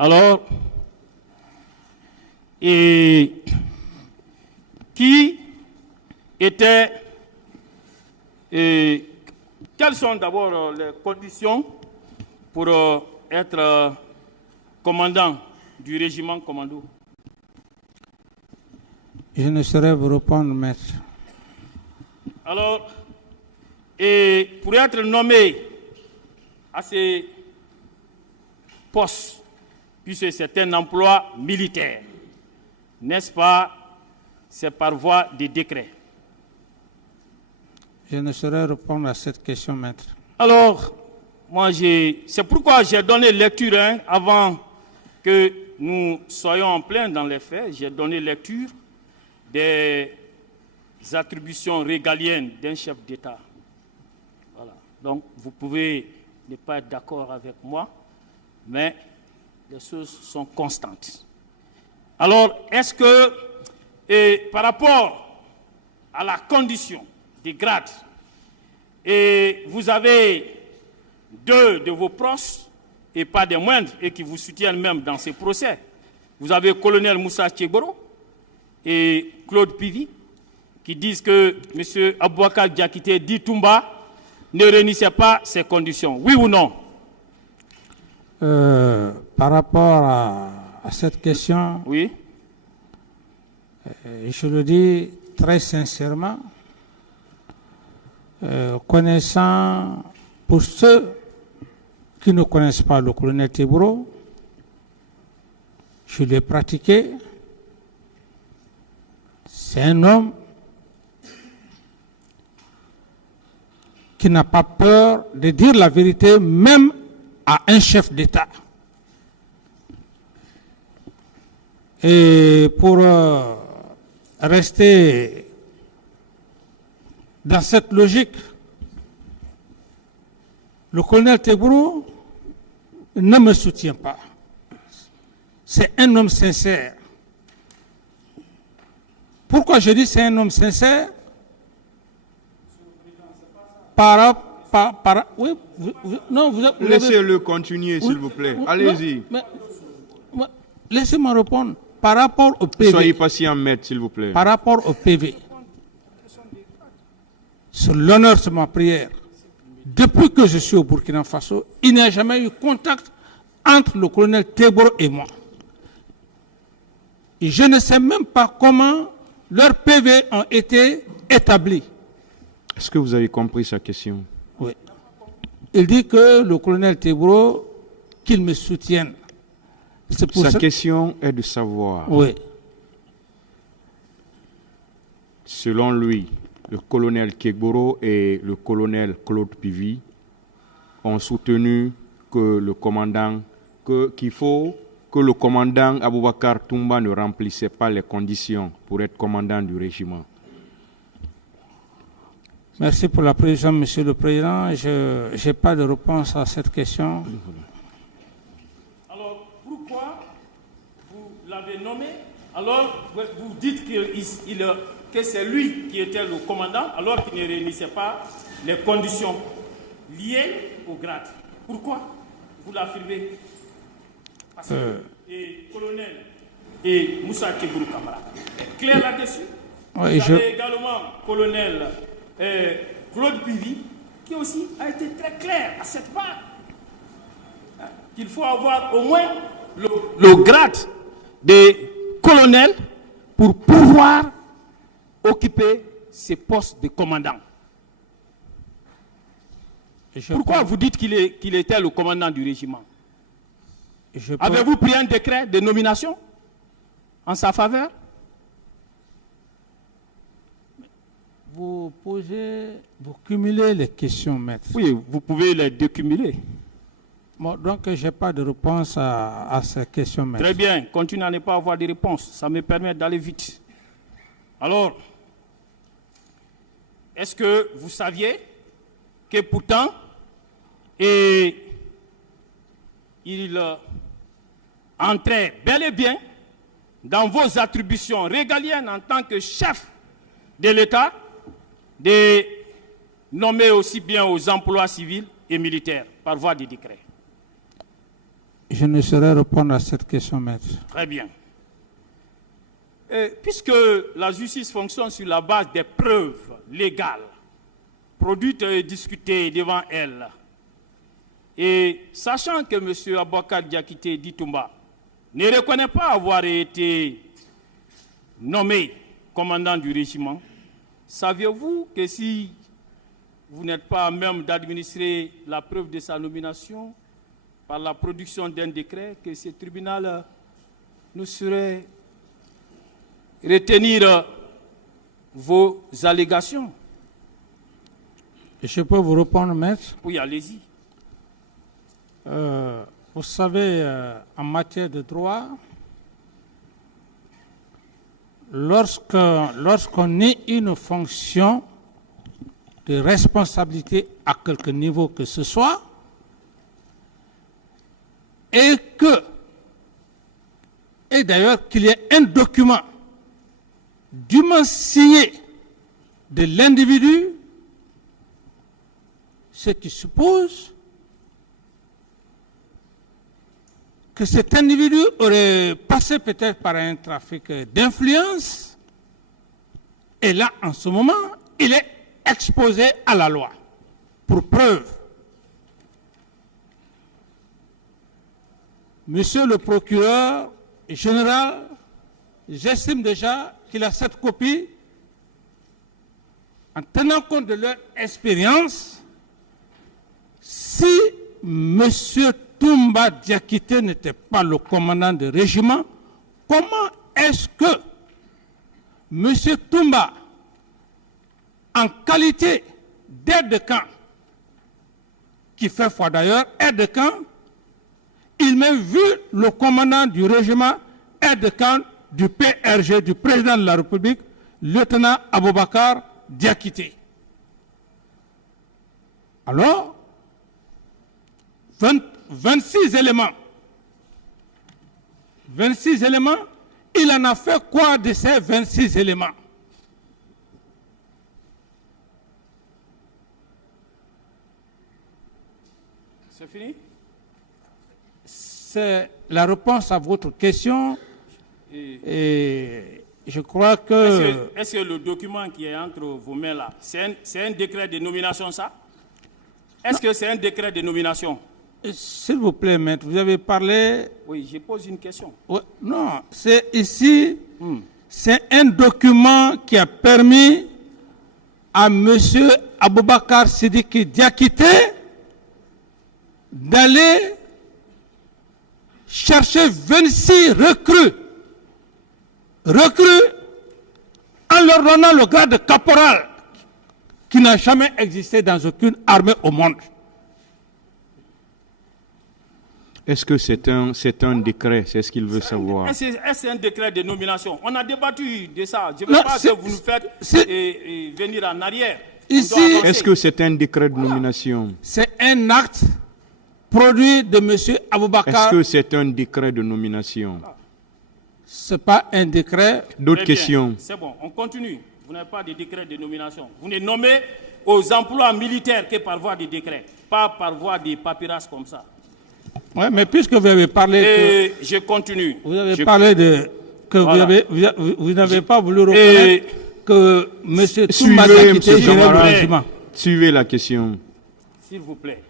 Alors, et qui était, et quelles sont d'abord les conditions pour être commandant du régiment commando? Je ne saurais vous répondre, maître. Alors, et pour être nommé à ces postes, puisque c'est un emploi militaire, n'est-ce pas, c'est par voie de décret. Je ne saurais répondre à cette question, maître. Alors, moi, c'est pourquoi j'ai donné lecture, avant que nous soyons en plein dans les faits, j'ai donné lecture des attributions régaliennes d'un chef d'État. Voilà. Donc, vous pouvez ne pas être d'accord avec moi, mais les choses sont constantes. Alors, est-ce que, par rapport à la condition des grades, et vous avez deux de vos proches, et pas des moindres, et qui vous soutiennent même dans ces procès. Vous avez le colonel Moussa Tchegboro et Claude Pivi, qui disent que M. Abouakar Diakité dit Toumba ne réunissait pas ces conditions. Oui ou non? Par rapport à cette question, oui. Je le dis très sincèrement, connaissant, pour ceux qui ne connaissent pas le colonel Tchegboro, je l'ai pratiqué. C'est un homme qui n'a pas peur de dire la vérité, même à un chef d'État. Et pour rester dans cette logique, le colonel Tchegboro ne me soutient pas. C'est un homme sincère. Pourquoi je dis c'est un homme sincère? Oui, laissez-le continuer, s'il vous plaît. Allez-y. Laissez-moi répondre. Par rapport au PV. Soyez patient, maître, s'il vous plaît. Par rapport au PV. Sur l'honneur de ma prière, depuis que je suis au Burkina Faso, il n'y a jamais eu contact entre le colonel Tchegboro et moi. Et je ne sais même pas comment leurs PV ont été établis. Est-ce que vous avez compris sa question? Oui. Il dit que le colonel Tchegboro, qu'il me soutienne. Sa question est de savoir. Oui. Selon lui, le colonel Tchegboro et le colonel Claude Pivi ont soutenu que le commandant, qu'il faut que le commandant Aboubacar Toumba ne remplissait pas les conditions pour être commandant du régiment. Merci pour la précision, Monsieur le Président. Je n'ai pas de réponse à cette question. Alors, pourquoi vous l'avez nommé? Alors, vous dites que c'est lui qui était le commandant, alors qu'il ne réunissait pas les conditions liées au grade. Pourquoi vous l'affirmez? Parce que le colonel et Moussa Tchegboro Camara est clair là-dessus. Oui, vous avez également colonel Claude Pivi, qui aussi a été très clair à cette part. Qu'il faut avoir au moins le grade de colonel pour pouvoir occuper ces postes de commandant. Pourquoi vous dites qu'il était le commandant du régiment? Avez-vous pris un décret de nomination en sa faveur? Vous cumulez les questions, maître. Oui, vous pouvez les décumuler. Bon, donc, je n'ai pas de réponse à ces questions, maître. Très bien, continuez à ne pas avoir de réponse. Ça me permet d'aller vite. Alors, est-ce que vous saviez que pourtant, il entrait bel et bien dans vos attributions régaliennes en tant que chef de l'État, de nommer aussi bien aux emplois civils et militaires par voie de décret? Je ne saurais répondre à cette question, maître. Très bien. Et puisque la justice fonctionne sur la base des preuves légales, produites et discutées devant elle, et sachant que M. Aboubakar Diakité Ditumba ne reconnaît pas avoir été nommé commandant du régiment, saviez-vous que si vous n'êtes pas à même d'administrer la preuve de sa nomination par la production d'un décret, que ce tribunal ne saurait retenir vos allégations? Je peux vous répondre, maître? Oui, allez-y. Vous savez, en matière de droit, lorsqu'on ait une fonction de responsabilité à quelque niveau que ce soit, et d'ailleurs qu'il y ait un document dûment signé de l'individu, ce qui suppose que cet individu aurait passé peut-être par un trafic d'influence, et là, en ce moment, il est exposé à la loi. Pour preuve, Monsieur le procureur général, j'estime déjà qu'il a cette copie. En tenant compte de leur expérience, si M. Toumba Diakité n'était pas le commandant du régiment, comment est-ce que M. Toumba, en qualité d'aide de camp, qui fait foi d'ailleurs, aide de camp, il m'a vu le commandant du régiment aide de camp du PRG, du président de la République, lieutenant Aboubakar Diakité. Alors, 26 éléments. 26 éléments, il en a fait quoi de ces 26 éléments? C'est fini? C'est la réponse à votre question. Et je crois que... Est-ce que le document qui est entre vos mains là, c'est un décret de nomination, ça? Est-ce que c'est un décret de nomination? S'il vous plaît, maître, vous avez parlé... Oui, je pose une question. Non, c'est ici, c'est un document qui a permis à M. Aboubakar Sidiki Diakité d'aller chercher 26 recrues en leur donnant le grade de caporal qui n'a jamais existé dans aucune armée au monde. Est-ce que c'est un décret? C'est ce qu'il veut savoir. Est-ce que c'est un décret de nomination? On a débattu de ça. Je ne veux pas que vous nous faites venir en arrière. Ici, est-ce que c'est un décret de nomination? C'est un acte produit de M. Aboubakar. Est-ce que c'est un décret de nomination? Ce n'est pas un décret. D'autres questions? C'est bon, on continue. Vous n'avez pas de décret de nomination. Vous ne nommez aux emplois militaires que par voie de décret, pas par voie de papyrus comme ça. Oui, mais puisque vous avez parlé... Et je continue. Vous avez parlé de... que voilà. Vous n'avez pas voulu reconnaître que M. Toumba Diakité gérait le régiment. Suivez la question. S'il vous plaît.